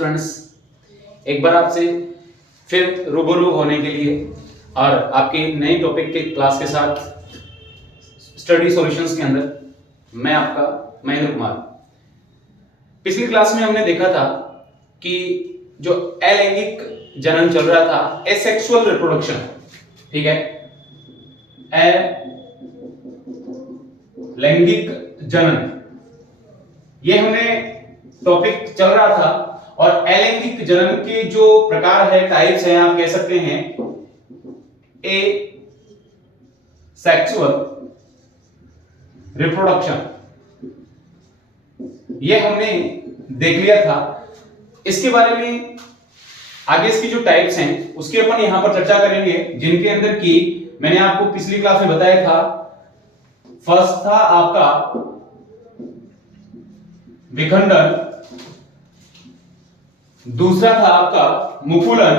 Students, एक बार आपसे फिर रूबरू होने के लिए और आपके नए टॉपिक के क्लास के साथ स्टडी सॉल्यूशंस के अंदर मैं आपका महेंद्र कुमार। पिछली क्लास में हमने देखा था कि जो अलैंगिक जनन चल रहा था, एसेक्सुअल रिप्रोडक्शन, ठीक है, अलैंगिक जनन, ये हमने टॉपिक चल रहा था। और अलैंगिक जनन के जो प्रकार है, टाइप्स हैं, आप कह सकते हैं ए सेक्सुअल रिप्रोडक्शन, ये हमने देख लिया था। इसके बारे में आगे इसकी जो टाइप्स हैं उसकी अपन यहां पर चर्चा करेंगे, जिनके अंदर की मैंने आपको पिछली क्लास में बताया था। फर्स्ट था आपका विखंडन, दूसरा था आपका मुकुलन,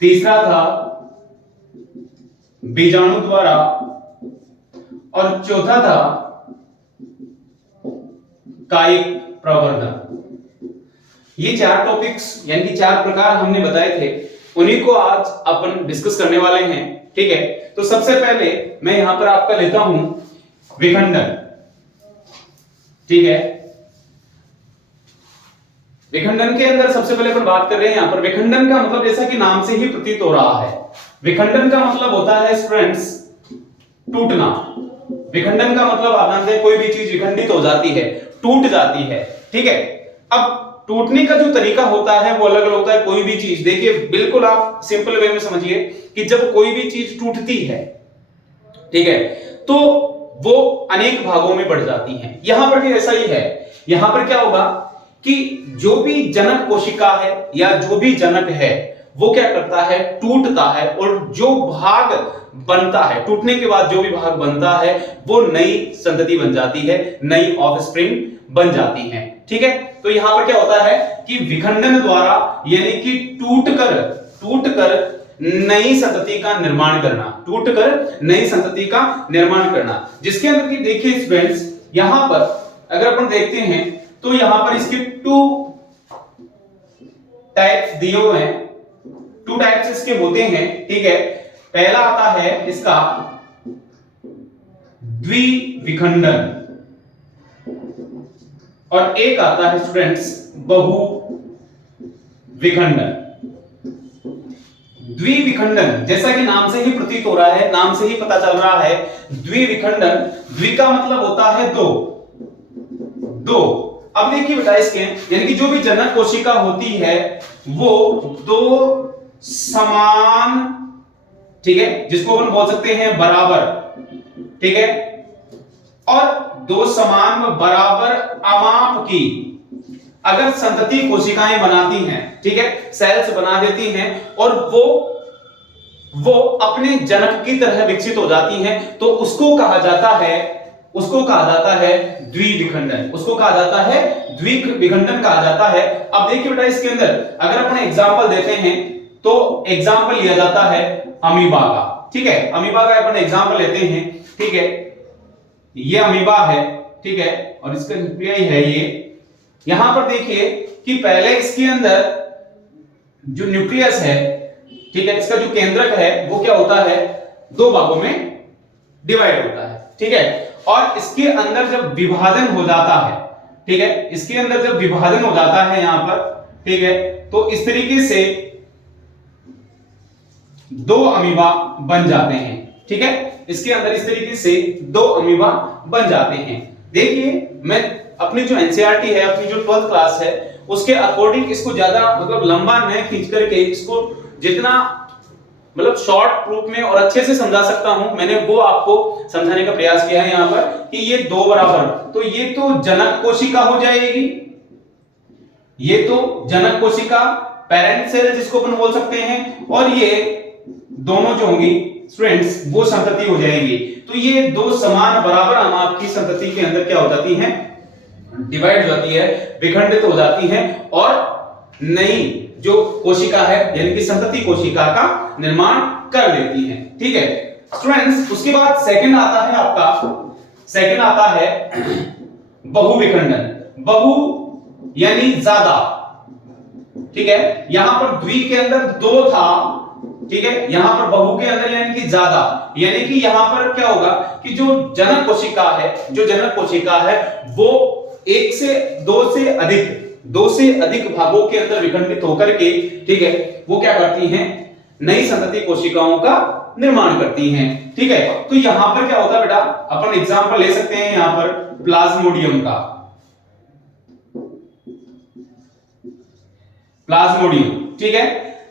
तीसरा था बीजाणु द्वारा और चौथा था कायिक प्रवर्धन। ये चार टॉपिक्स यानी कि चार प्रकार हमने बताए थे, उन्हीं को आज अपन डिस्कस करने वाले हैं, ठीक है। तो सबसे पहले मैं यहां पर आपका लेता हूं विखंडन, ठीक है। विखंडन के अंदर सबसे पहले अपन बात कर रहे हैं यहां पर विखंडन का मतलब, जैसा कि नाम से ही प्रतीत हो रहा है, विखंडन का मतलब होता है स्टूडेंट्स टूटना। विखंडन का मतलब आप जानते हैं कोई भी चीज विखंडित हो जाती है, टूट जाती है, ठीक है। अब टूटने का जो तरीका होता है वो अलग अलग होता है। कोई भी चीज, देखिए बिल्कुल आप सिंपल वे में समझिए कि जब कोई भी चीज टूटती है, ठीक है, तो वो अनेक भागों में बढ़ जाती हैं। यहां पर भी ऐसा ही है। यहां पर क्या होगा कि जो भी जनक कोशिका है या जो भी जनक है वो क्या करता है, टूटता है, और जो भाग बनता है, टूटने के बाद जो भी भाग बनता है वो नई संतति बन जाती है, नई ऑफस्प्रिंग बन जाती है, ठीक है। तो यहां पर क्या होता है कि विखंडन द्वारा यानी कि टूटकर नई संतति का निर्माण करना, टूटकर नई संतति का निर्माण करना, जिसके अंदर की देखिए स्टूडेंट्स, यहां पर अगर अपन देखते हैं तो यहां पर इसके टू टाइप्स दिए हुए हैं, टू टाइप्स इसके होते हैं, ठीक है। पहला आता है इसका द्विविखंडन और एक आता है स्टूडेंट्स बहु विखंडन। द्विविखंडन जैसा कि नाम से ही प्रतीत हो रहा है, नाम से ही पता चल रहा है, द्विविखंडन, द्वि का मतलब होता है दो, दो। अब देखिए बेटा, इसके यानी कि जो भी जनक कोशिका होती है वो दो समान, ठीक है, जिसको अपन बोल सकते हैं बराबर, ठीक है, और दो समान व बराबर अमाप की अगर संतति कोशिकाएं बनाती हैं, ठीक है, सेल्स बना देती हैं और वो अपने जनक की तरह विकसित हो जाती हैं, तो उसको कहा जाता है द्विविखंडन, उसको कहा जाता है द्विविखंडन कहा जाता है। अब देखिए बेटा, इसके अंदर अगर अपन एग्जांपल देते हैं तो एग्जांपल लिया जाता है अमीबा का, ठीक है, अमीबा का अपन एग्जांपल लेते हैं, ठीक है, ये अमीबा है, ठीक है, और इसका न्यूक्लियाई है ये। यहां पर देखिए कि पहले इसके अंदर जो न्यूक्लियस है, ठीक है, इसका जो केंद्रक है वो क्या होता है, दो भागों में डिवाइड होता है, ठीक है। और इसके अंदर जब विभाजन हो जाता है, ठीक है, इसके अंदर जब विभाजन हो जाता है यहां पर, ठीक है, तो इस तरीके से दो अमीबा बन जाते हैं, ठीक है, इसके अंदर इस तरीके से दो अमीबा बन जाते हैं। देखिए, मैं अपनी जो एनसीईआरटी है, अपनी जो 12th क्लास है, उसके अकॉर्डिंग इसको ज्यादा मतलब लंबा न खींच करके इसको जितना मतलब शॉर्ट रूप में और अच्छे से समझा सकता हूं, मैंने वो आपको समझाने का प्रयास किया है यहां पर कि ये दो बराबर, तो ये तो जनक कोशिका हो जाएगी, ये तो जनक कोशिका, पेरेंट सेल जिसको अपन बोल सकते हैं, और ये दोनों जो होंगी स्टूडेंट्स वो संतति हो जाएगी। तो ये दो समान बराबर अमाप की संतति के अंदर क्या हो जाती है, डिवाइड हो जाती है, विखंडित हो जाती है और नई जो कोशिका है यानी कि संतति कोशिका का निर्माण कर देती है, ठीक है स्टूडेंट्स। उसके बाद सेकंड आता है आपका, सेकंड आता है बहुविखंडन, बहु यानी ज्यादा, ठीक है। यहां पर द्वि के अंदर दो था, ठीक है, यहां पर बहु के अंदर यानी कि ज्यादा, यानी कि यहां पर क्या होगा कि जो जनक कोशिका है, जो जनक कोशिका है वो एक से दो से अधिक भागों के अंदर विखंडित होकर के, ठीक है, वो क्या करती हैं, नई संतति कोशिकाओं का निर्माण करती हैं, ठीक है। तो यहां पर क्या होता है बेटा, अपन एग्जांपल ले सकते हैं यहां पर प्लाज्मोडियम का, प्लाज्मोडियम, ठीक है।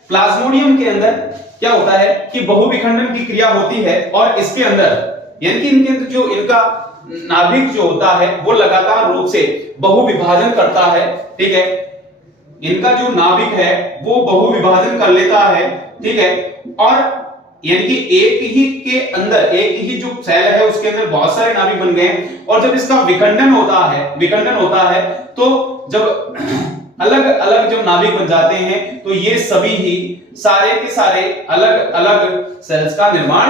प्लाज्मोडियम के अंदर क्या होता है कि बहुविखंडन की क्रिया होती है और इसके अंदर यानी कि इनके अंदर जो इनका नाभिक जो होता है वो लगातार रूप से बहुविभाजन करता है, ठीक है। इनका जो नाभिक है वो बहुविभाजन कर लेता है, ठीक है। और यानी कि एक ही के अंदर, एक ही जो सेल है उसके अंदर बहुत सारे नाभिक बन गए, और जब इसका विखंडन होता है तो जब अलग अलग जब नाभिक बन जाते हैं तो ये सभी ही सारे के सारे अलग अलग सेल्स का निर्माण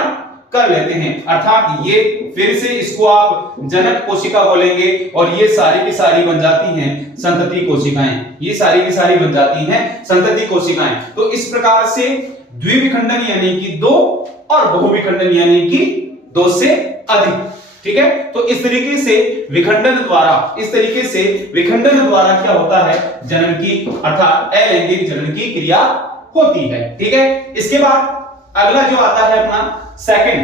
कर लेते हैं, अर्थात ये फिर से इसको आप जनक कोशिका बोलेंगे और ये सारी की सारी बन जाती हैं संतति कोशिकाएं, ये सारी की सारी बन जाती हैं संतति कोशिकाएं। तो इस प्रकार से द्विविखंडन यानी कि दो और बहुविखंडन यानी कि दो से अधिक, ठीक है। तो इस तरीके से विखंडन द्वारा क्या होता है, जनन की अर्थात अलैंगिक जनन की क्रिया होती है, ठीक है। इसके बाद अगला जो आता है अपना सेकंड,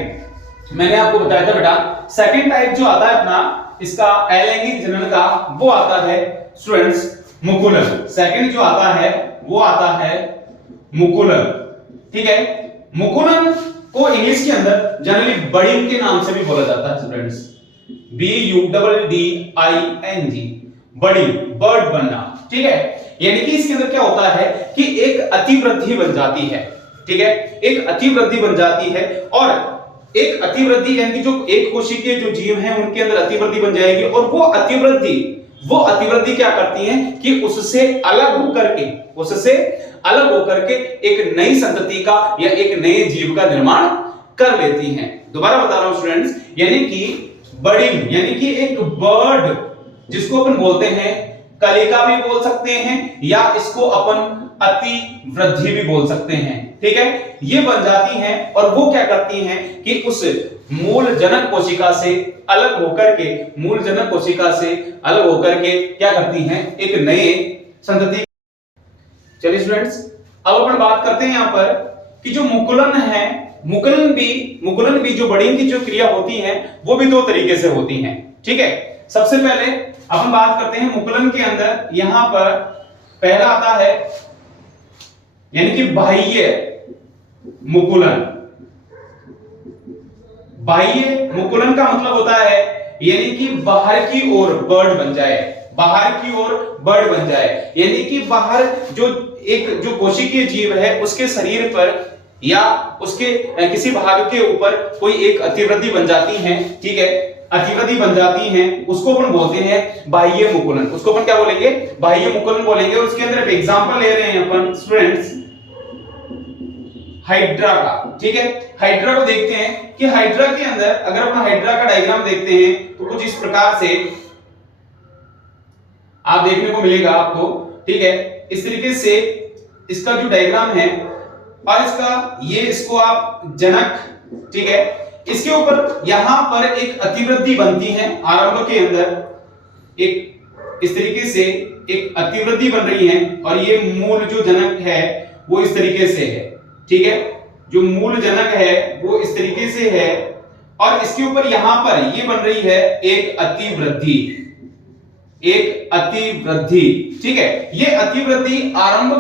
मैंने आपको बताया था बेटा सेकंड टाइप जो आता है अपना इसका अलैंगिक जनन का, वो आता है स्टूडेंट्स मुकुलन। सेकंड जो आता है वो आता है मुकुलन, ठीक है। मुकुलन को इंग्लिश के अंदर जनरली बडिंग के नाम से भी बोला जाता है स्टूडेंट्स, BUDDING, बडिंग, बर्ड बनना, ठीक है। यानी कि इसके अंदर क्या होता है कि एक अतिवृद्धि बन जाती है, ठीक है, एक अतिवृद्धि बन जाती है, और एक अतिवृद्धि यानी कि जो एक कोशिकीय जो जीव हैं उनके अंदर अतिवृद्धि बन जाएगी, और वो अतिवृद्धि क्या करती है कि उससे अलग होकर के एक नई संतति का या एक नए जीव का निर्माण कर लेती हैं। दोबारा बता रहा हूं स्टूडेंट्स, यानी कि बडिंग यानी कि एक बर्ड जिसको अपन बोलते हैं कलिका भी बोल सकते हैं या इसको अपन अतिवृद्धि भी बोल सकते हैं, ठीक है। ये बन जाती हैं और वो क्या करती हैं कि उस मूल जनक कोशिका से अलग होकर के क्या करती हैं, एक नए संतति। चलिए स्टूडेंट्स, अब अपन बात करते हैं यहां पर कि जो मुकुलन है, मुकुलन भी जो बडिंग की जो क्रिया होती है वो भी दो तरीके से होती है, ठीक है। सबसे पहले अपन बात करते हैं मुकुलन के अंदर, यहां पर पहला आता है यानी कि बाह्य मुकुलन। बाह्य मुकुलन का मतलब होता है यानी कि बाहर की ओर बर्ड बन जाए, यानी कि बाहर जो कोशिकीय जीव है उसके शरीर पर या उसके किसी भाग के ऊपर कोई एक अतिवृद्धि बन जाती है, ठीक है, अतिवृद्धि बन जाती है, उसको अपन बोलते हैं बाह्य मुकुलन। उसको अपन क्या बोलेंगे, बाह्य मुकुलन बोलेंगे। और उसके अंदर एक एग्जांपल ले रहे हैं अपन स्टूडेंट्स हाइड्रा का, ठीक है। हाइड्रा को देखते हैं कि हाइड्रा के अंदर अगर अपन हाइड्रा का डायग्राम देखते हैं तो कुछ इस प्रकार से आप देखने को मिलेगा आपको, ठीक है। इस तरीके से इसका जो डायग्राम है और इसको आप जनक, ठीक है, इसके ऊपर यहां पर एक अतिवृद्धि बनती है आरंभ के अंदर, एक इस तरीके से एक अतिवृद्धि बन रही है और ये मूल जो जनक है वो इस तरीके से है, ठीक है, जो मूल जनक है वो इस तरीके से है और इसके ऊपर यहां पर ये बन रही है एक अतिवृद्धि, ठीक है। ये अतिवृद्धि आरंभ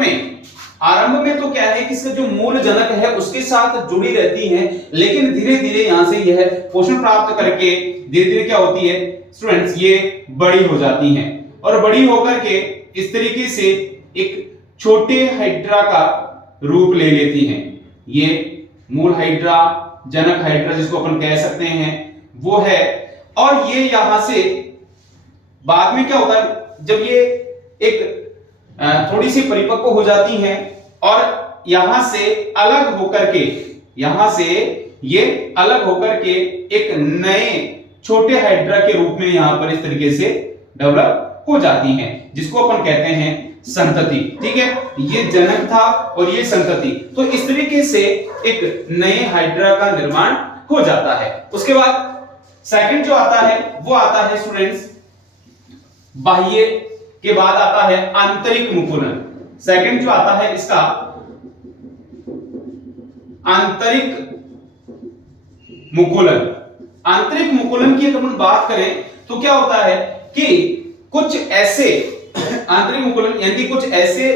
में तो क्या है कि इसका जो मूल जनक है उसके साथ जुड़ी रहती है, लेकिन धीरे धीरे यहां से यह पोषण प्राप्त करके धीरे धीरे क्या होती है स्टूडेंट्स, ये बड़ी हो जाती हैं और बड़ी होकर के इस तरीके से एक छोटे हाइड्रा का रूप ले लेती हैं। ये मूल हाइड्रा, जनक हाइड्रा जिसको अपन कह सकते हैं वो है। और ये यहां से बाद में क्या होता है, जब ये एक थोड़ी सी परिपक्व हो जाती हैं और यहां से अलग होकर के एक नए छोटे हाइड्रा के रूप में यहां पर इस तरीके से डेवलप हो जाती हैं, जिसको अपन कहते हैं संतति। ठीक है, ये जनक था और ये संतति। तो इस तरीके से एक नए हाइड्रा का निर्माण हो जाता है। उसके बाद सेकंड जो आता है वो आता है स्टूडेंट्स बाह्य के बाद आता है आंतरिक मुकुलन। सेकंड जो आता है इसका आंतरिक मुकुलन। आंतरिक मुकुलन की अगर हम बात करें तो क्या होता है कि कुछ ऐसे आंतरिक मुकुलन यानी कि कुछ ऐसे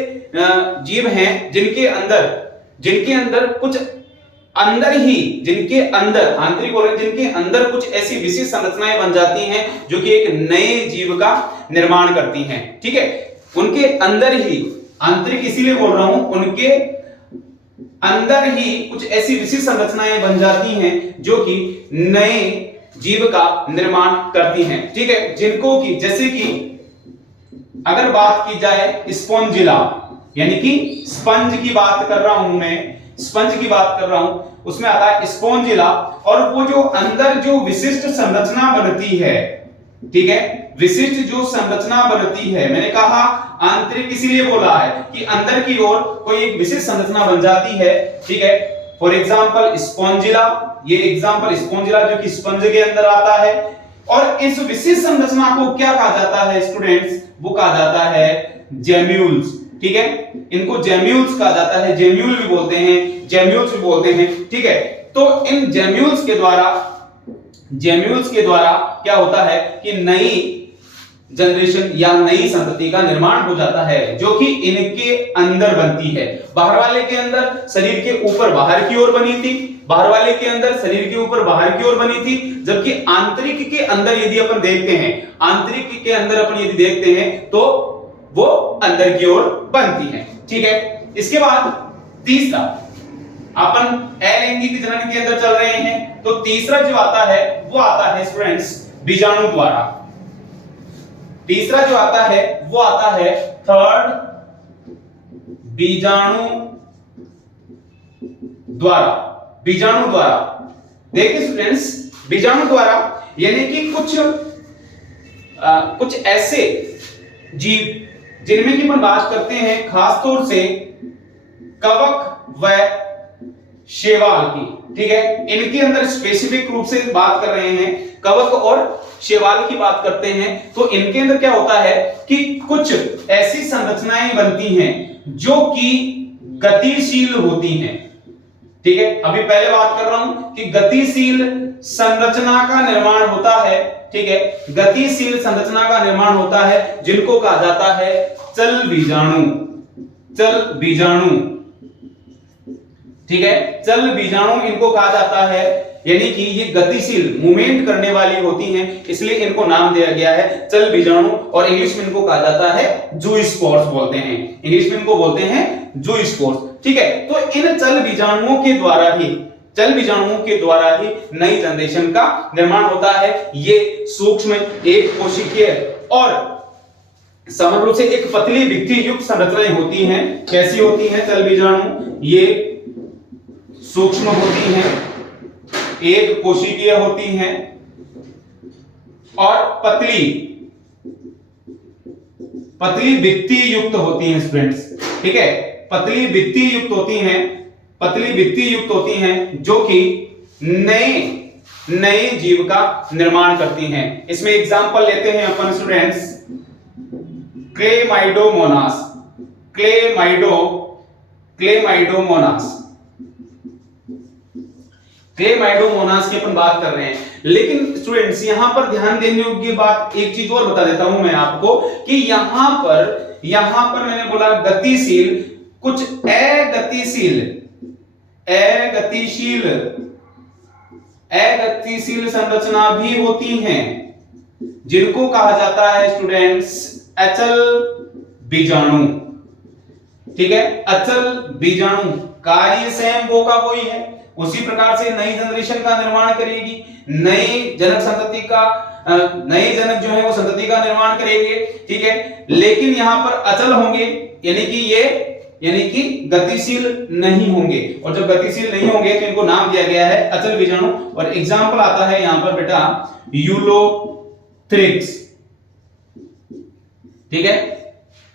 जीव हैं जिनके अंदर कुछ अंदर ही जिनके अंदर आंतरिक मुकुलन जिनके अंदर कुछ ऐसी विशेष संरचनाएं बन जाती हैं जो कि एक नए जीव का निर्माण करती हैं। ठीक है, उनके अंदर ही, आंतरिक इसीलिए बोल रहा हूं, उनके अंदर ही कुछ ऐसी विशेष संरचनाएं बन जाती हैं जो कि नए जीव का निर्माण करती हैं। ठीक है, जिनको कि जैसे कि अगर बात की जाए स्पॉन्जिला, यानी कि स्पंज की बात कर रहा हूं मैं, स्पंज की बात कर रहा हूं, उसमें आता है स्पॉन्जिला। और वो जो अंदर जो विशिष्ट संरचना बनती है, ठीक है, विशिष्ट जो संरचना बनती है, मैंने कहा आंतरिक इसीलिए बोला है कि अंदर की ओर कोई एक विशिष्ट संरचना बन जाती है। ठीक है, फॉर एग्जांपल स्पॉन्जिला, ये एग्जांपल स्पॉन्जिला जो कि स्पंज के अंदर आता है। और इस विशिष्ट संरचना को क्या कहा जाता है स्टूडेंट्स? वो कहा जाता है जेम्यूल्स। ठीक है, इनको जेम्यूल्स कहा जाता है, जेम्यूल भी बोलते हैं, जेम्यूल्स भी बोलते हैं। ठीक है, तो इन जेम्यूल्स के द्वारा क्या होता है कि नई जनरेशन या नई संतति का निर्माण हो जाता है जो कि इनके अंदर बनती है। बाहर वाले के अंदर शरीर के ऊपर बाहर की ओर बनी थी, बाहर वाले के अंदर शरीर के ऊपर बाहर की ओर बनी थी, जबकि आंतरिक के अंदर यदि अपन देखते हैं, आंतरिक के अंदर अपन यदि देखते हैं तो वो अंदर की ओर बनती है। ठीक है, इसके बाद तीसरा, अपन अलैंगिक जनन के अंदर चल रहे हैं, तो तीसरा जो आता है वो आता है स्टूडेंट्स बीजाणु द्वारा। तीसरा जो आता है वो आता है थर्ड बीजाणु द्वारा। बीजाणु द्वारा देखिए स्टूडेंट्स, बीजाणु द्वारा यानी कि कुछ ऐसे जीव जिनमें की अपन बात करते हैं खास तौर से कवक व शैवाल की। ठीक है, इनके अंदर स्पेसिफिक रूप से बात कर रहे हैं, कवक और शैवाल की बात करते हैं। तो इनके अंदर क्या होता है कि कुछ ऐसी संरचनाएं बनती हैं जो कि गतिशील होती हैं। ठीक है, अभी पहले बात कर रहा हूं कि गतिशील संरचना का निर्माण होता है। ठीक है, गतिशील संरचना का निर्माण होता है जिनको कहा जाता है चल बीजाणु। चल बीजाणु, ठीक है, चल बीजाणु इनको कहा जाता है, यानी कि ये गतिशील मूवमेंट करने वाली होती हैं, इसलिए इनको नाम दिया गया है चल बीजाणु। और इंग्लिश में इनको कहा जाता है जूस्पोर्स बोलते हैं, इंग्लिश में इनको बोलते हैं जूस्पोर्स। ठीक है, तो इन चल बीजाणुओं के द्वारा ही नई जनरेशन का निर्माण होता है। ये सूक्ष्म एक कोशिकीय और समान रूप से एक पतली भित्ति युक्त संरचनाएं होती हैं। कैसी होती हैं चल बीजाणु? ये सूक्ष्म होती हैं, एक कोशिकीय होती हैं और पतली भित्ति युक्त होती हैं स्टूडेंट्स। ठीक है, पतली भित्ति युक्त होती हैं जो कि नए जीव का निर्माण करती हैं। इसमें एग्जांपल लेते हैं अपन स्टूडेंट्स क्लेमाइडोमोनास। क्लेमाइडोमोनास की अपन बात कर रहे हैं, लेकिन स्टूडेंट्स यहां पर ध्यान देने योग्य बात एक चीज और बता देता हूं मैं आपको कि यहां पर मैंने बोला गतिशील, कुछ अगतिशील संरचना भी होती हैं जिनको कहा जाता है स्टूडेंट्स अचल बीजाणु। ठीक है, अचल बीजाणु कार्य सेम वो का वही है, उसी प्रकार से नई जनरेशन का निर्माण करेगी, नई जनक जो है वो संतति का निर्माण करेंगे। ठीक है, लेकिन यहां पर अचल होंगे, यानी कि गतिशील नहीं होंगे, और जब गतिशील नहीं होंगे तो इनको नाम दिया गया है अचल बीजाणु। और एग्जांपल आता है यहां पर बेटा यूलोथ्रिक्स। ठीक है,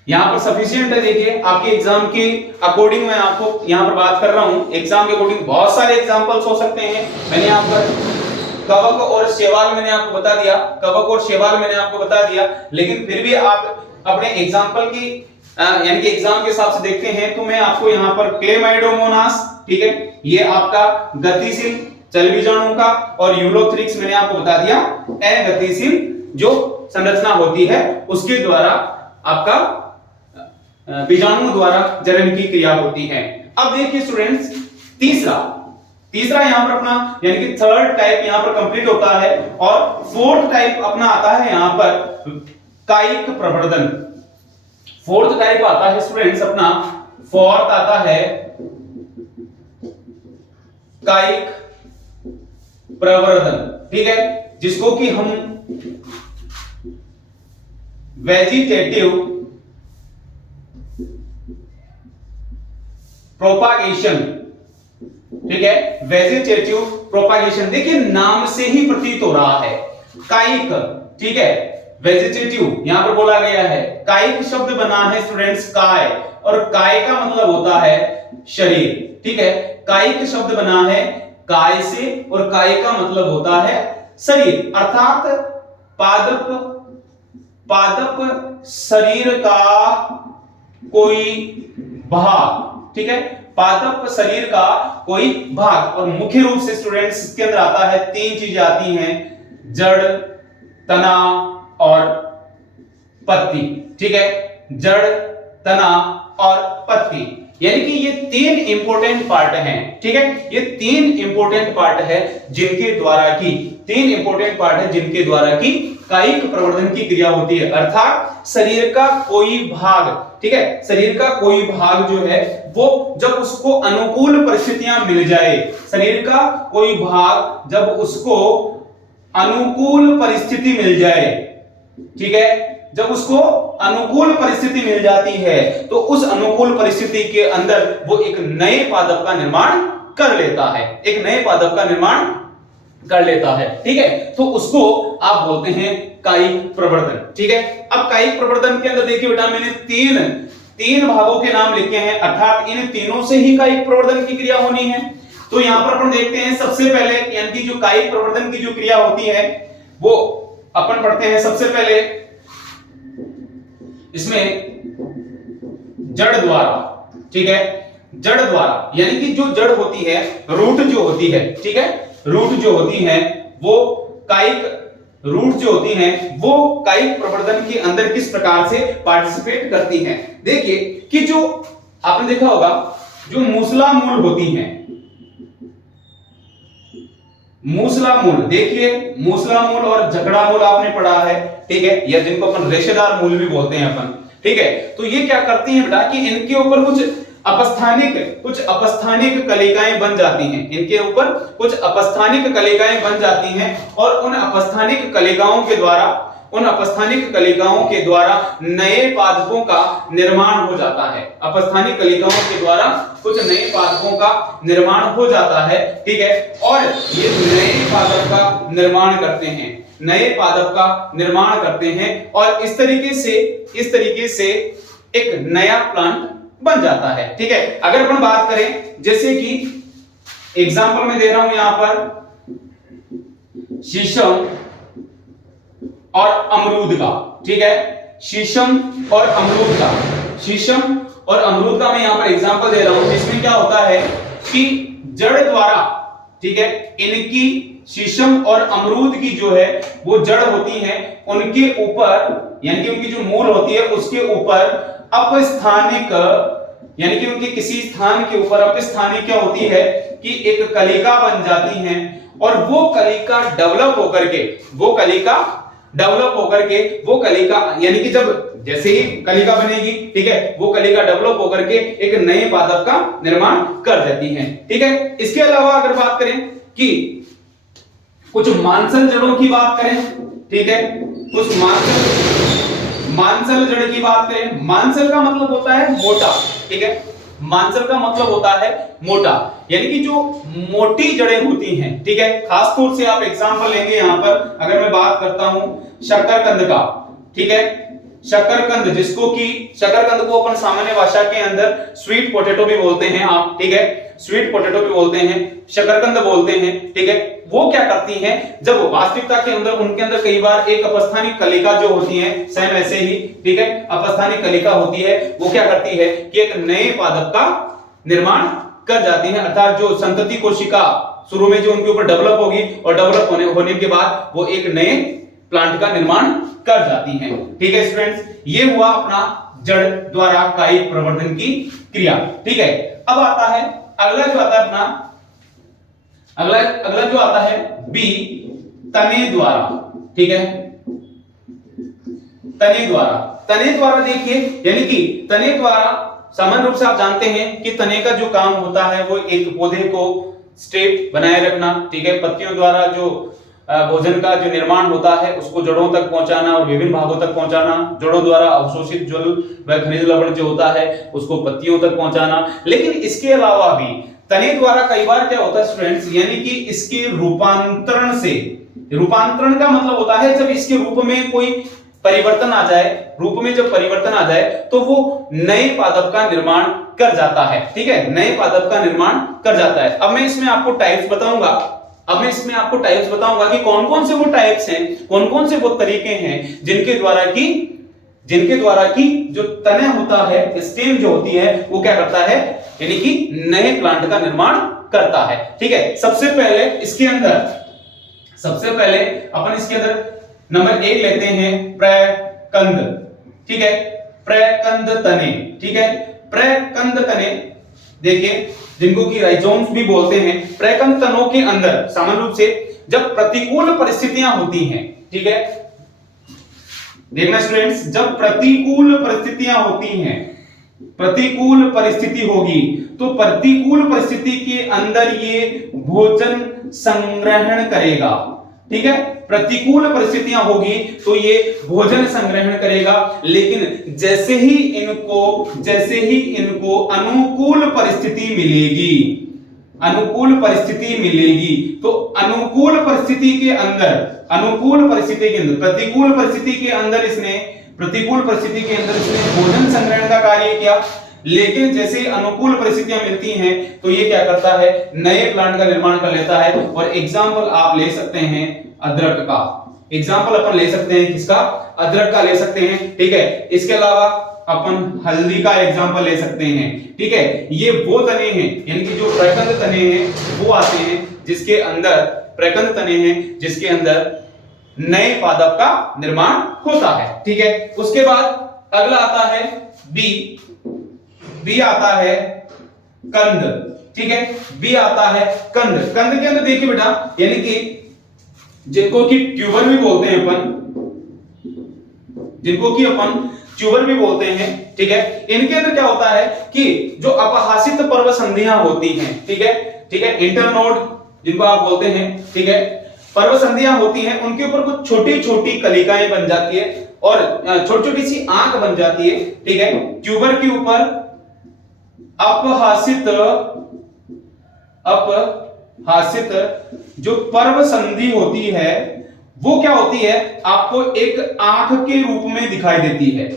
यहां पर सफिशिएंट है। देखिए आपके एग्जाम के अकॉर्डिंग मैं आपको यहां पर बात कर रहा हूं, एग्जाम के अकॉर्डिंग बहुत सारे एग्जांपल्स हो सकते हैं। मैंने यहां पर कवक और शैवाल मैंने आपको बता दिया, कवक और शैवाल मैंने आपको बता दिया, लेकिन फिर भी आप अपने एग्जांपल की यानी कि एग्जाम के हिसाब से देखते हैं तो मैं आपको यहां पर क्लेमाइडोमोनास, ठीक है, ये आपका गतिशील जल बीजाणु का, और यूलोथ्रिक्स मैंने आपको बता दिया अगतिशील जो संरचना होती है उसके द्वारा आपका बीजाणु द्वारा जनन की क्रिया होती है। अब देखिए स्टूडेंट्स, तीसरा यहां पर अपना यानी कि थर्ड टाइप यहां पर कंप्लीट होता है, और फोर्थ टाइप अपना आता है यहां पर कायिक प्रवर्धन। फोर्थ टाइप आता है स्टूडेंट्स अपना, फोर्थ आता है कायिक प्रवर्धन, ठीक है, जिसको कि हम वेजिटेटिव प्रोपागेशन, ठीक है, वेजिटेटिव प्रोपागेशन। देखिए नाम से ही प्रतीत हो रहा है कायिक, ठीक है, वेजिटेटिव यहां पर बोला गया है, कायिक शब्द बना है स्टूडेंट्स काय, और काय का मतलब होता है शरीर, ठीक है, कायिक शब्द बना है काय से, और काय का मतलब होता है शरीर, अर्थात पादप शरीर का कोई भाग, ठीक है, पादप शरीर का कोई भाग। और मुख्य रूप से स्टूडेंट्स इसके अंदर आता है, तीन चीजें आती हैं, जड़, तना और पत्ती, ठीक है, जड़, तना और पत्ती, यानी कि ये तीन इंपॉर्टेंट पार्ट हैं, ठीक है, ये तीन इंपॉर्टेंट पार्ट है जिनके द्वारा की कायिक प्रवर्धन की क्रिया होती है, अर्थात शरीर का कोई भाग, ठीक है, शरीर का कोई भाग जो है वो जब उसको अनुकूल परिस्थितियां मिल जाए, शरीर का कोई भाग जब उसको अनुकूल परिस्थिति मिल जाए, ठीक है, जब उसको अनुकूल परिस्थिति मिल जाती है तो उस अनुकूल परिस्थिति के अंदर वो एक नए पादप का निर्माण कर लेता है, एक नए पादप का निर्माण कर लेता है, ठीक है, तो उसको आप बोलते हैं कायिक प्रवर्धन, ठीक है। अब कायिक प्रवर्धन के अंदर देखिए बेटा मैंने तीन भागों के नाम लिखे हैं, अर्थात इन तीनों से ही कायिक प्रवर्धन की क्रिया होनी है। तो यहां पर अपन देखते हैं सबसे पहले, यानी कि जो कायिक प्रवर्धन की जो क्रिया होती है वो अपन पढ़ते हैं सबसे पहले इसमें जड़ द्वारा, ठीक है, जड़ द्वारा, यानी कि जो जड़ होती है, रूट जो होती है, ठीक है, रूट जो होती है वो रूट जो होती हैं वो कायिक प्रवर्धन के अंदर किस प्रकार से पार्टिसिपेट करती हैं। देखिए कि जो आपने देखा होगा जो मूसला मूल होती हैं, मूसला मूल, देखिए मूसला मूल और झगड़ा मूल आपने पढ़ा है, ठीक है, या जिनको अपन रेशेदार मूल भी बोलते हैं अपन, ठीक है, तो ये क्या करती हैं बेटा कि इनके ऊपर कुछ अपस्थानिक कलिकाएं बन जाती हैं, इनके ऊपर कुछ अपस्थानिक कलिकाएं बन जाती हैं, और उन अपस्थानिक कलिकाओं के द्वारा नए पादपों का निर्माण हो जाता है, अपस्थानिक कलिकाओं के द्वारा कुछ नए पादपों का निर्माण हो जाता है, ठीक है, और ये नए पादप का निर्माण करते हैं और इस तरीके से एक नया प्लांट बन जाता है, ठीक है। अगर अपन बात करें जैसे कि एग्जांपल में दे रहा हूं यहां पर शीशम और अमरूद का, ठीक है, शीशम और अमरूद का मैं यहां पर एग्जांपल दे रहा हूं। इसमें क्या होता है कि जड़ द्वारा, ठीक है, इनकी शीशम और अमरूद की जो है वो जड़ होती है, उनके ऊपर यानी कि उनकी जो मूल होती है उसके ऊपर अपस्थानिक, यानी कि उनके किसी स्थान के ऊपर अपस्थानिक क्या होती है कि एक कलिका बन जाती है, और वो कलिका डेवलप होकर के वो कलिका यानी कि जब जैसे ही कलिका बनेगी, ठीक है, वो कलिका डेवलप होकर के एक नए पादप का निर्माण कर देती है, ठीक है। इसके अलावा अगर बात करें कि कुछ मांसल जड़ों की बात करें, ठीक है, कुछ मांसल जड़ की बात करें, मांसल का मतलब होता है मोटा, ठीक है, मांसल का मतलब होता है मोटा, यानी कि जो मोटी जड़ें होती हैं, ठीक है, खास तौर से आप एग्जांपल लेंगे यहां पर, अगर मैं बात करता हूं शकरकंद का, ठीक है, शकरकंद, जिसको कि शकरकंद को अपन सामान्य भाषा के अंदर स्वीट पोटैटो भी बोलते हैं आप, ठीक है, स्वीट पोटैटो भी बोलते हैं, शकरकंद बोलते हैं, ठीक है। वो क्या करती हैं, जब वास्तविकता के अंदर उनके अंदर कई बार एक अपस्थानिक कलिका जो होती है, सेम ऐसे ही, ठीक है, अपस्थानिक कलिका होती है, वो क्या करती है कि एक नए पादप का निर्माण कर जाती है, अर्थात जो संतति कोशिका शुरू में जो उनके ऊपर डेवलप होगी और डेवलप होने के बाद वो एक नए प्लांट का निर्माण कर जाती हैं, ठीक है स्टूडेंट्स। ये हुआ अपना जड़ द्वारा कायिक प्रवर्धन की क्रिया, ठीक है। अब आता है अगला जो आता है अपना अगला जो आता है बी, तने द्वारा, ठीक है, तने द्वारा देखिए, यानी कि तने द्वारा सामान्य रूप से आप जानते हैं कि तने का जो काम होता है वो एक पौधे को स्ट्रेट बनाए रखना, ठीक है, पत्तियों द्वारा जो भोजन का जो निर्माण होता है उसको जड़ों तक पहुंचाना और विभिन्न भागों तक पहुंचाना, जड़ों द्वारा अवशोषित जल व खनिज लवण जो होता है उसको पत्तियों तक पहुंचाना। लेकिन इसके अलावा भी तने द्वारा कई बार क्या होता है स्टूडेंट्स, यानी कि इसके रूपांतरण से, रूपांतरण का मतलब होता है जब इसके रूप में कोई परिवर्तन आ जाए, रूप में जब परिवर्तन आ जाए तो वो नए पादप का निर्माण कर जाता है, ठीक है, नए पादप का निर्माण कर जाता है। अब मैं इसमें आपको टाइप्स बताऊंगा, कि कौन कौन से वो टाइप्स हैं, कौन कौन से वो तरीके हैं जिनके द्वारा की जो तना होता है, स्टेम जो होती है वो क्या करता है, यानी कि नए प्लांट का निर्माण करता है, ठीक है। सबसे पहले अपन इसके अंदर नंबर 1 लेते हैं प्रकंद, ठीक है, प्रकंद तने, ठीक है, प्रकंद तने देखिए जिनको कि राइजोम्स भी बोलते हैं। प्रकंद तनों के अंदर सामान्य रूप से जब प्रतिकूल परिस्थितियां होती हैं, ठीक है, देखना स्टूडेंट्स, जब प्रतिकूल परिस्थितियां होती हैं, प्रतिकूल परिस्थिति होगी तो प्रतिकूल परिस्थिति के अंदर ये भोजन संग्रहण करेगा, ठीक है, प्रतिकूल परिस्थितियां होगी तो ये भोजन संग्रहण करेगा। लेकिन जैसे ही इनको अनुकूल परिस्थिति मिलेगी तो अनुकूल परिस्थिति के अंदर प्रतिकूल परिस्थिति के अंदर इसने भोजन संग्रहण का कार्य किया। लेकिन जैसे अनुकूल परिस्थितियां मिलती हैं तो ये क्या करता है, नए प्लांट का निर्माण कर लेता है। और एग्जाम्पल आप ले सकते हैं अदरक का, एग्जाम्पल अपन ले सकते हैं किसका, अदरक का ले सकते हैं, ठीक है। इसके अलावा अपन हल्दी का एग्जाम्पल ले सकते हैं, ठीक है। ये वो तने हैं, यानी कि जो प्रकंद तने हैं वो आते हैं जिसके अंदर नए पादप का निर्माण होता है, ठीक है। उसके बाद अगला आता है बी आता है कंद, ठीक है, बी आता है कंद। कंद के अंदर देखिए बेटा, यानी कि जिनको कि ट्यूबर भी बोलते हैं अपन, ठीक है। इनके अंदर क्या होता है कि जो अपहासित पर्व संधियां होती हैं, ठीक है, इंटरनोड जिनको आप बोलते हैं, ठीक है, पर्व संधियां होती हैं, उनके ऊपर कुछ छोटी छोटी कलिकाएं बन जाती है और छोटी छोटी सी आंख बन जाती है, ठीक है। ट्यूबर के ऊपर अपहासित जो पर्व संधि होती है वो क्या होती है, आपको एक आंख के रूप में दिखाई देती है,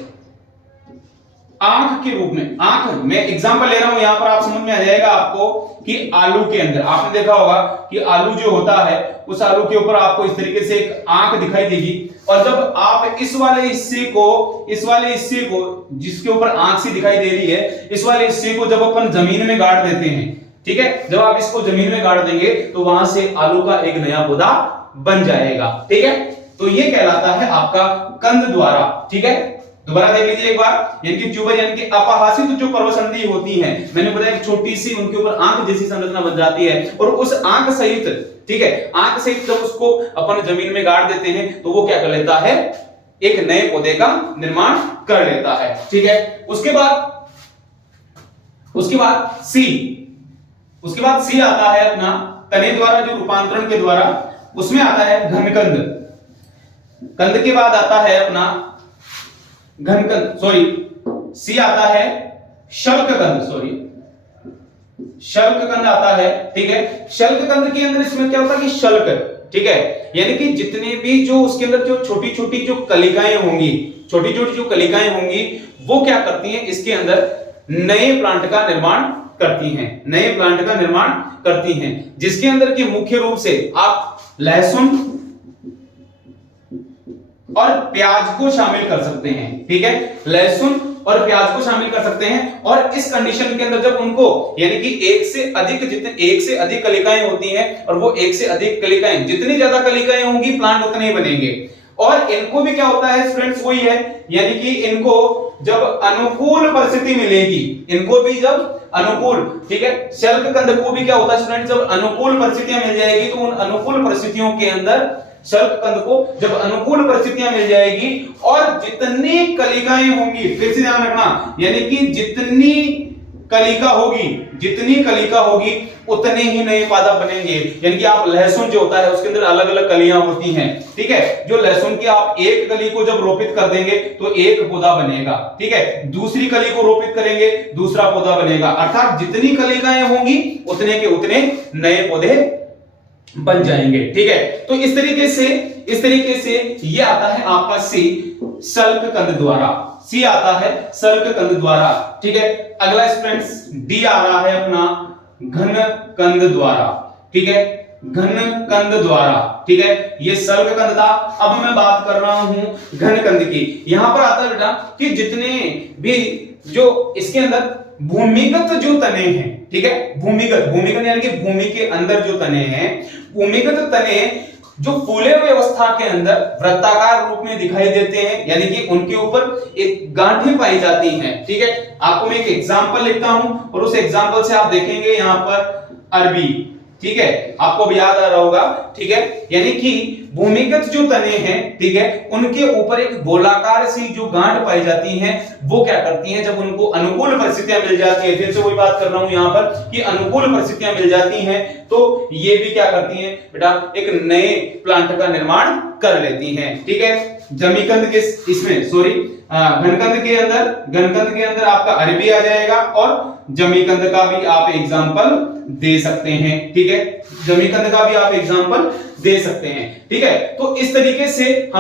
आंख के रूप में। आंख मैं एग्जांपल ले रहा हूं, यहां पर आप समझ में आ जाएगा आपको कि आलू के अंदर आपने देखा होगा कि आलू जो होता है उस आलू के ऊपर आपको इस तरीके से एक आंख दिखाई देगी। और जब आप इस वाले हिस्से को जिसके ऊपर आंख सी दिखाई दे रही है, इस वाले हिस्से को जब अपन जमीन में गाड़ देते हैं, ठीक है, जब आप इसको जमीन में गाड़ देंगे तो वहां से आलू का एक नया पौधा बन जाएगा, ठीक है। तो ये कहलाता है आपका कंद द्वारा, ठीक है। दोबारा देख लीजिए एक बार, यानी कि ट्यूबर यानी कि अपहासित जो पर्वसंधि होती हैं, मैंने बताया कि छोटी सी उनके ऊपर आंख जैसी संरचना बन जाती है और उस आंख सहित, ठीक है, आंख सहित जब उसको अपन जमीन में गाड़ देते हैं तो वो क्या कर लेता है, एक नए पौधे का निर्माण कर लेता है, ठीक है। उसके बाद सी आता है अपना तने द्वारा जो रूपांतरण के द्वारा, उसमें आता है घनकंद। कंद के बाद आता है अपना सी आता है शल्ककंद आता है, ठीक है। शल्ककंद के अंदर इसमें क्या होता है कि शल्क, ठीक है, यानी कि जितने भी जो उसके अंदर जो छोटी छोटी जो कलिकाएं होंगी, छोटी छोटी जो कलिकाएं होंगी, वो क्या करती हैं, इसके अंदर नए प्लांट का निर्माण करती हैं, नए प्लांट का निर्माण करती हैं, जिसके अंदर की मुख्य रूप से आप लहसुन और प्याज को शामिल कर सकते हैं। ठीक है, लहसुन और प्याज को शामिल कर सकते हैं। और इस कंडीशन के अंदर जब उनको यानी कि एक से अधिक कलिकाएं होती हैं, और वो एक से अधिक कलिकाएं, जितनी ज्यादा कलिकाएं होंगी प्लांट उतने ही बनेंगे। और इनको भी क्या होता है स्टूडेंट्स, वही है, यानी कि इनको जब अनुकूल परिस्थिति मिलेगी, इनको भी जब अनुकूल, ठीक है, शल्ककंद को भी क्या होता है स्टूडेंट, जब अनुकूल परिस्थितियां मिल जाएगी, तो उन अनुकूल परिस्थितियों के अंदर शल्ककंद को जब अनुकूल परिस्थितियां मिल जाएगी और जितनी कलिकाएं होंगी, फिर से ध्यान रखना, यानी कि जितनी कलिका होगी उतने ही नए पादप बनेंगे। यानी कि आप लहसुन जो होता है उसके अंदर अलग अलग कलियां होती हैं, ठीक है, जो लहसुन की आप एक कली को जब रोपित कर देंगे तो एक पौधा बनेगा, ठीक है, दूसरी कली को रोपित करेंगे दूसरा पौधा बनेगा, अर्थात जितनी कलिकाएं होंगी उतने के उतने नए पौधे बन जाएंगे। ठीक है, तो इस तरीके से ये आता है आपका सी, शल्ककंद द्वारा, सी आता है शल्ककंद द्वारा। ठीक है, अगला स्टूडेंट्स डी आ रहा है अपना घनकंद द्वारा। ठीक है, घनकंद द्वारा, ठीक है, ये शल्ककंद था। अब मैं बात कर रहा हूं घनकंद की। यहां पर आता है बेटा कि जितने भी जो इसके अंदर भूमिगत जो तने हैं, ठीक है, भूमिगत यानी कि भूमि के अंदर जो तने हैं, भूमिगत तने जो फूले हुए अवस्था के अंदर वृत्ताकार रूप में दिखाई देते हैं, यानी कि उनके ऊपर एक गांठें पाई जाती हैं। ठीक है, आपको मैं एक एग्जांपल लिखता हूं और उस एग्जांपल से आप देखेंगे यहां पर अरबी, ठीक है, आपको भी याद आ रहा होगा। ठीक है, यानी कि भूमिगत जो तने हैं, ठीक है, उनके ऊपर एक गोलाकार सी जो गांठ पाई जाती हैं, वो क्या करती हैं, जब उनको अनुकूल परिस्थितियां मिल जाती है, फिर से वही बात कर रहा हूं यहां पर कि अनुकूल परिस्थितियां मिल जाती हैं, तो ये भी क्या करती हैं बेटा, एक नए प्लांट का निर्माण कर लेती हैं। ठीक है, जमीकंद के इसमें सॉरी घनकंद के अंदर आपका अरबी आ जाएगा और जमीकंद का भी आप एग्जांपल दे सकते हैं। ठीक है, जमीकंद का भी आप एग्जांपल दे सकते हैं। ठीक है, तो इस तरीके से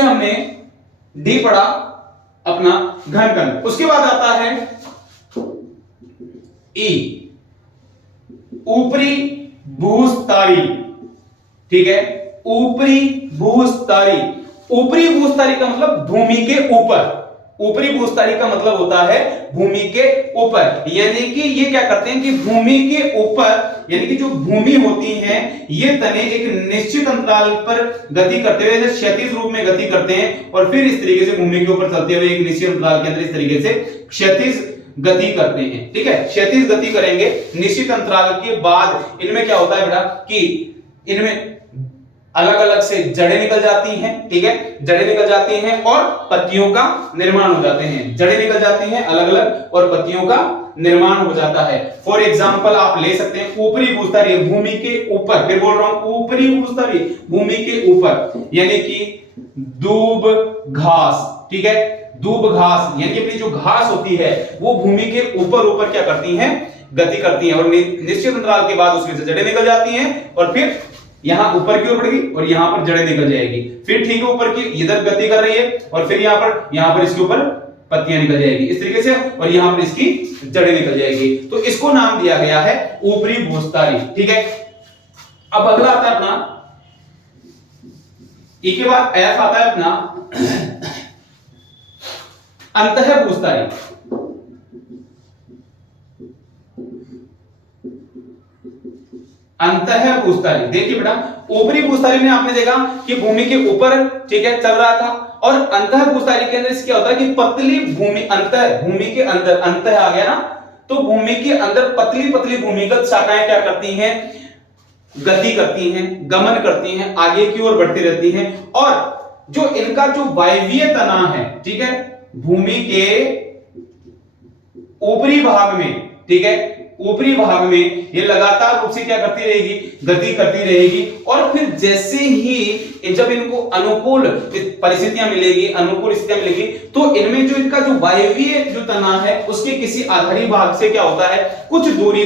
हमने डी पढ़ा अपना घनकंद। उसके बाद आता है ई, ऊपरी भूस्थारी। ठीक है, ऊपरी भूस्थारी, ऊपरी भूस्थारी का मतलब भूमि के ऊपर, ऊपरी भूस्थारी का मतलब होता है भूमि के ऊपर, यानी कि ये क्या करते हैं कि भूमि के ऊपर, यानी कि जो भूमि होती है, ये तने एक निश्चित अंतराल पर गति करते हुए जैसे क्षैतिज रूप में गति करते हैं और फिर इस तरीके से भूमि के ऊपर चलते हुए एक निश्चित अंतराल के अंदर इस तरीके से क्षैतिज गति करते हैं। ठीक है, क्षैतिज गति करेंगे, निश्चित अंतराल के बाद इनमें क्या होता है बेटा कि इनमें अलग अलग से जड़ें निकल जाती हैं। ठीक है, जड़ें निकल जाती हैं और पत्तियों का निर्माण हो जाते हैं, जड़ें निकल जाती हैं अलग अलग और पत्तियों का निर्माण हो जाता है। फॉर एग्जांपल आप ले सकते हैं ऊपरी भूस्थारी, भूमि के ऊपर, फिर बोल रहा हूं ऊपरी भूस्थारी, भूमि के ऊपर, यानी कि दूब घास। ठीक है, दूब घास यानी कि अपनी जो घास होती है वो भूमि के ऊपर क्या करती हैं, गति करती हैं और निश्चित अंतराल के बाद उसमें से जड़ें निकल जाती हैं और फिर यहां ऊपर की ओर बढ़ेगी और यहां पर जड़ें निकल जाएगी, फिर ठीक है ऊपर की इधर गति कर रही है और फिर यहां पर इसके ऊपर पत्तियां निकल जाएगी इस तरीके से और यहां पर इसकी जड़ें निकल जाएगी, तो इसको नाम दिया गया है ऊपरी भूस्थारी। ठीक है, अब अगला आता है अपना ई के बाद एफ आता है अपना अंतः भूस्थारी। अंतः भूस्थारी, देखिए बेटा ऊपरी भूस्थारी में आपने देखा कि भूमि के ऊपर, ठीक है, चल रहा था और अंतः भूस्थारी के अंदर क्या होता है कि पतली भूमि, भूमि के अंदर अंतः आ गया ना, तो भूमि के अंदर पतली पतली भूमिगत शाखाएं क्या करती हैं, गति करती हैं, गमन करती हैं, आगे की ओर बढ़ती रहती हैं और जो इनका जो वायवीय तना है, ठीक है, भूमि के ऊपरी भाग में, ठीक है, ऊपरी भाग में ये लगातार रूप से क्या करती रहेगी, गति करती रहेगी और फिर जैसे ही जब इनको अनुकूल परिस्थितियां मिलेगी, अनुकूल स्थितियां मिलेगी, तो इनमें जो इनका जो वायवीय जो तना है उसके किसी आधारी भाग से क्या होता है, कुछ दूरी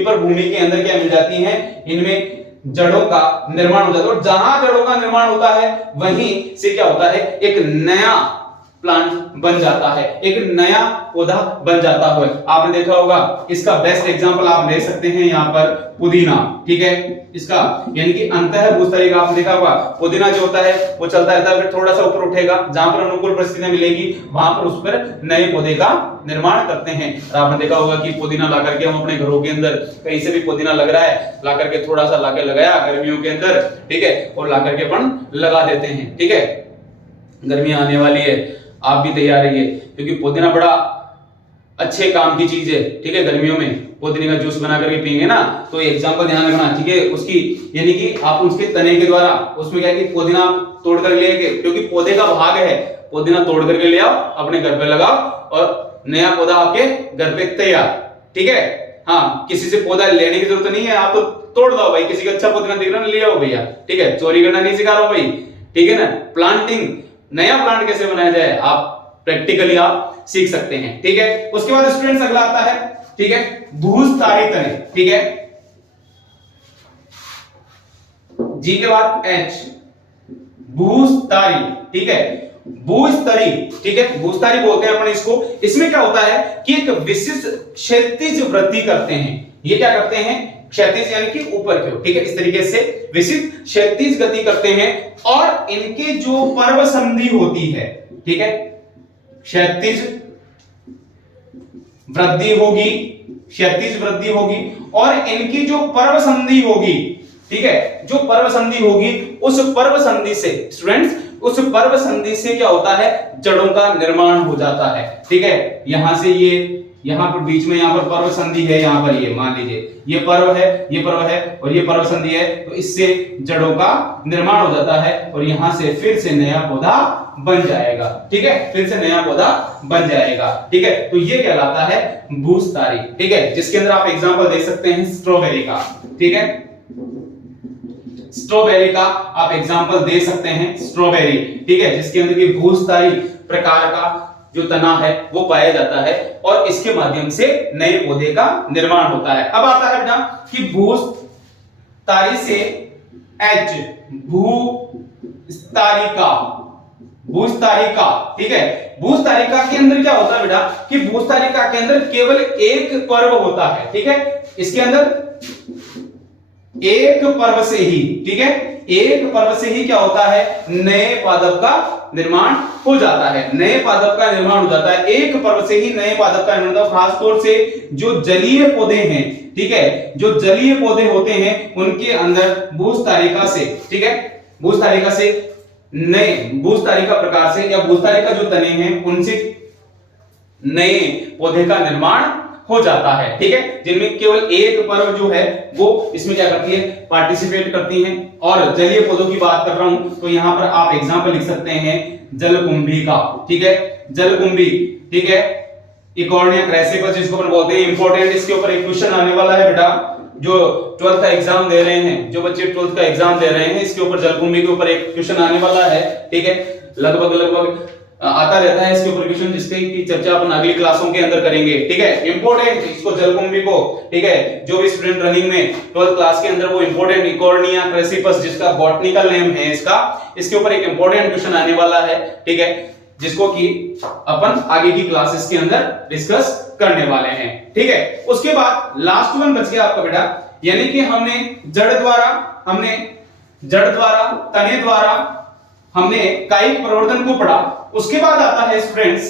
पर भूमि के अंदर क्या मिल जाती है, इनमें जड़ों का निर्माण हो जाता है, और जहां जड़ों का निर्माण होता है वहीं से क्या होता है, एक नया प्लांट बन जाता है, एक नया पौधा बन जाता है। आपने देखा होगा, इसका बेस्ट एग्जांपल आप ले सकते हैं यहाँ पर पुदीना, ठीक है। इसका यानी कि अंतःभूस्थली का आपने देखा होगा, पुदीना जो होता है वो चलता रहता है, फिर थोड़ा सा ऊपर उठेगा, जहां पर अनुकूल परिस्थितियां मिलेगी वहां पर उस पर नए पौधे का निर्माण करते हैं। और आपने देखा होगा कि पुदीना ला करके हम अपने घरों के अंदर, कहीं से भी पुदीना लग रहा है, ला करके थोड़ा सा लाके लगाया गर्मियों के अंदर, ठीक है, और ला करके अपन लगा देते हैं, ठीक है। गर्मियां आने वाली है, आप भी तैयार रहिए, क्योंकि पुदीना बड़ा अच्छे काम की चीज है, ठीक है। गर्मियों में पुदीने का जूस बना करके पियेंगे ना, तो एग्जांपल ध्यान रखना, ठीक है। उसकी यानी कि आप उसके तने के द्वारा, उसमें क्या है कि पुदीना तोड़ कर ले आएंगे, क्योंकि पौधे का भाग है, पुदीना तोड़ करके ले आओ, अपने घर पे लगाओ और नया पौधा आपके घर पे तैयार, ठीक है। हाँ, किसी से पौधा लेने की जरूरत नहीं है, आप तो तोड़ दो भाई, किसी का अच्छा पुदीना दिख रहा है ले आओ भैया, ठीक है। चोरी करना नहीं सिखा रहा हूं भाई, ठीक है ना। प्लांटिंग, नया प्लांट कैसे बनाया जाए आप प्रैक्टिकली आप सीख सकते हैं, ठीक है। उसके बाद स्टूडेंट्स अगला आता है, ठीक है, भूस्थायी तने, ठीक है। जी के बाद एच, भूस्थायी, ठीक है, भूस्तरी, ठीक है, भूस्तरी बोलते हैं अपन इसको। इसमें क्या होता है कि एक विशिष्ट क्षैतिज वृद्धि करते हैं, ये क्या करते हैं, क्षैतिज यानी कि ऊपर की ओर, ठीक है, इस तरीके से विशिष्ट क्षैतिज गति करते हैं, और इनके जो पर्व संधि होती है, ठीक है, क्षैतिज वृद्धि होगी, क्षैतिज वृद्धि होगी, और इनकी जो पर्व संधि होगी, ठीक है, जो पर्व संधि होगी, उस पर्व संधि से स्टूडेंट्स, उस पर्व संधि से क्या होता है, जड़ों का निर्माण हो जाता है, ठीक है। यहां से ये, यहां पर बीच में यहां पर पर्व संधि है, यहां पर ये मान लीजिए ये पर्व है, ये पर्व है और ये पर्व संधि है, तो इससे जड़ों का निर्माण हो जाता है, और यहां से फिर से नया पौधा बन जाएगा, ठीक है, फिर से नया पौधा बन जाएगा, ठीक है। तो ये कहलाता है भूस्थायी, ठीक है, जिसके अंदर आप एग्जांपल देख सकते हैं स्ट्रॉबेरी का, ठीक है, स्ट्रॉबेरी का आप एग्जांपल दे सकते हैं, स्ट्रॉबेरी, ठीक है, जिसके अंदर की भूस्थायी प्रकार का जो तना है वो पाया जाता है, और इसके माध्यम से नए पौधे का निर्माण होता है। अब आता है बेटा कि भूस्थायी से एच, भूस्थायिका, भूस्थायिका, ठीक है। भूस्थायिका के अंदर क्या होता है बेटा कि भूस्थायिका के अंदर केवल एक पर्व होता है, ठीक है, इसके अंदर एक पर्व से ही, ठीक है, एक पर्व से ही क्या होता है, नए पादप का निर्माण हो जाता है, नए पादप का निर्माण हो जाता है, एक पर्व से ही नए पादप का निर्माण होता है। खासतौर से जो जलीय पौधे हैं, ठीक है, जो जलीय पौधे होते हैं उनके अंदर भूस्थायिका से, ठीक है, भूस्थायिका से नए, भूस्थायिका प्रकार से या भूस्थायिका जो तने हैं उनसे नए पौधे का निर्माण हो जाता है, ठीक है, जिनमें केवल एक पर्व जो है वो इसमें क्या करती है, पार्टिसिपेट करती हैं। और जलीय पौधों की बात कर रहा हूं तो यहां पर आप एग्जांपल लिख सकते हैं जलकुंभी का, ठीक है, जलकुंभी, ठीक है, इकॉर्निया क्रेसिपस जिसको अपन बोलते हैं, इंपॉर्टेंट, इसके ऊपर एक क्वेश्चन आने वाला है बेटा, जो 12th का एग्जाम दे रहे हैं, जो बच्चे 12th का एग्जाम दे रहे हैं, इसके ऊपर जलकुंभी के ऊपर एक क्वेश्चन आने वाला है, ठीक है, लगभग आता रहता है इसके ऊपर क्वेश्चन, जिसके की चर्चा अपन अगली क्लासों के अंदर करेंगे, ठीक है, इंपॉर्टेंट इसको जलकुंभी को, ठीक है, जो भी स्टूडेंट रनिंग में 12th क्लास के अंदर वो इंपॉर्टेंट इकॉर्निया क्रेसिपस जिसका बॉटनिकल नेम है इसका, इसके ऊपर एक इंपॉर्टेंट क्वेश्चन आने वाला है, ठीक है, जिसको कि अपन आगे की क्लासेस के अंदर डिस्कस करने वाले हैं, ठीक है। उसके बाद लास्ट वन बच गया आपका बेटा, यानी कि हमने जड़ द्वारा, तने द्वारा हमने कायिक प्रवर्धन को पढ़ा। उसके बाद आता है स्टूडेंट्स,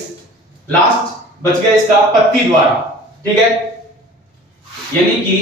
लास्ट बच गया इसका पत्ती द्वारा, ठीक है, यानी कि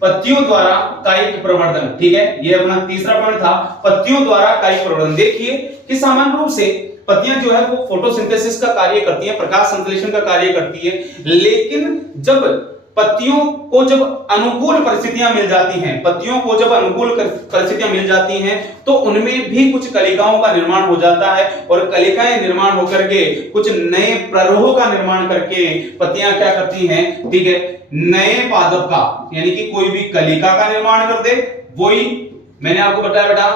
पत्तियों द्वारा कायिक प्रवर्धन, ठीक है, ये अपना तीसरा पॉइंट था, पत्तियों द्वारा कायिक प्रवर्धन। देखिए कि सामान्य रूप से पत्तियां जो है वो फोटोसिंथेसिस का कार्य करती है, प्रकाश संश्लेषण का कार्य करती है, लेकिन जब पत्तियों को जब अनुकूल परिस्थितियां मिल जाती हैं, पत्तियों को जब अनुकूल परिस्थितियां मिल जाती हैं तो उनमें भी कुछ कलिकाओं का निर्माण हो जाता है, और कलिकाएं निर्माण होकर के कुछ नए प्ररोह का निर्माण करके पत्तियां क्या करती हैं, ठीक है, नए पादप का, यानी कि कोई भी कलिका का निर्माण कर दे। वही मैंने आपको बताया बेटा,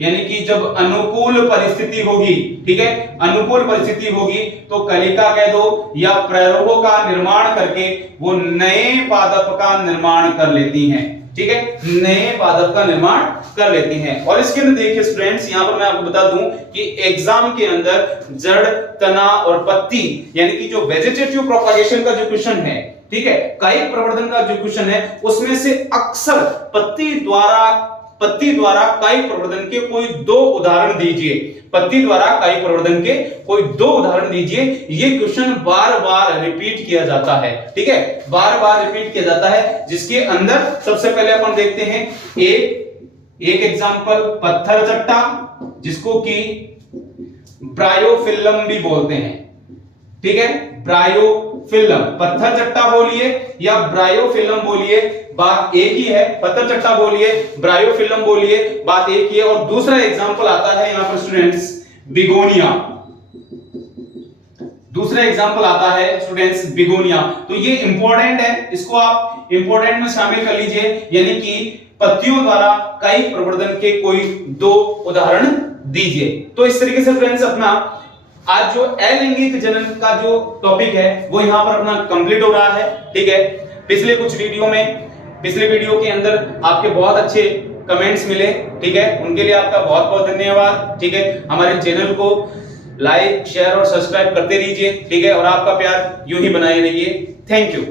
यानी कि जब अनुकूल परिस्थिति होगी, ठीक है, अनुकूल परिस्थिति होगी तो कलिका कह दो या प्ररोह का निर्माण करके वो नए पादप का निर्माण कर लेती हैं, ठीक है, नए पादप का निर्माण कर लेती हैं। और इसके अंदर देखिए स्टूडेंट्स, यहां पर मैं आपको बता दूं कि एग्जाम के अंदर जड़, तना और पत्ती यानी कि जो वेजिटेटिव प्रोपगेशन का जो क्वेश्चन है, ठीक है, कायिक प्रवर्धन का जो क्वेश्चन है उसमें से अक्सर पत्ती द्वारा कायिक प्रवर्धन के कोई दो उदाहरण दीजिए, पत्ती द्वारा कायिक प्रवर्धन के कोई दो उदाहरण दीजिए। ये क्वेश्चन बार बार रिपीट किया जाता है, ठीक है, बार बार रिपीट किया जाता है, जिसके अंदर सबसे पहले अपन देखते हैं एक एग्जांपल पत्थर चट्टा, जिसको कि ब्रायोफिल्म भी बोलते हैं, ठीक है, ब्रायोफिल्म, पत्थर चट्टा बोलिए या ब्रायोफिल्म बोलिए, बात एक ही है, पत्थर चट्टा बोलिए, ब्रायोफिल्म बोलिए, बात एक ही है। और दूसरा एग्जांपल आता है यहां पर स्टूडेंट्स बिगोनिया, दूसरा एग्जांपल आता है स्टूडेंट्स बिगोनिया। तो ये इंपॉर्टेंट है, इसको आप इंपॉर्टेंट में शामिल कर लीजिए, यानी कि पत्तियों द्वारा कायिक प्रवर्धन के कोई दो उदाहरण दीजिए। तो इस तरीके से फ्रेंड्स अपना आज जो अलैंगिक जनन का जो टॉपिक है वो यहां पर अपना कंप्लीट हो रहा है, ठीक है। पिछले वीडियो के अंदर आपके बहुत अच्छे कमेंट्स मिले, ठीक है, उनके लिए आपका बहुत बहुत धन्यवाद, ठीक है। हमारे चैनल को लाइक, शेयर और सब्सक्राइब करते रहिए, ठीक है, और आपका प्यार यूं ही बनाए रहिए। Thank you.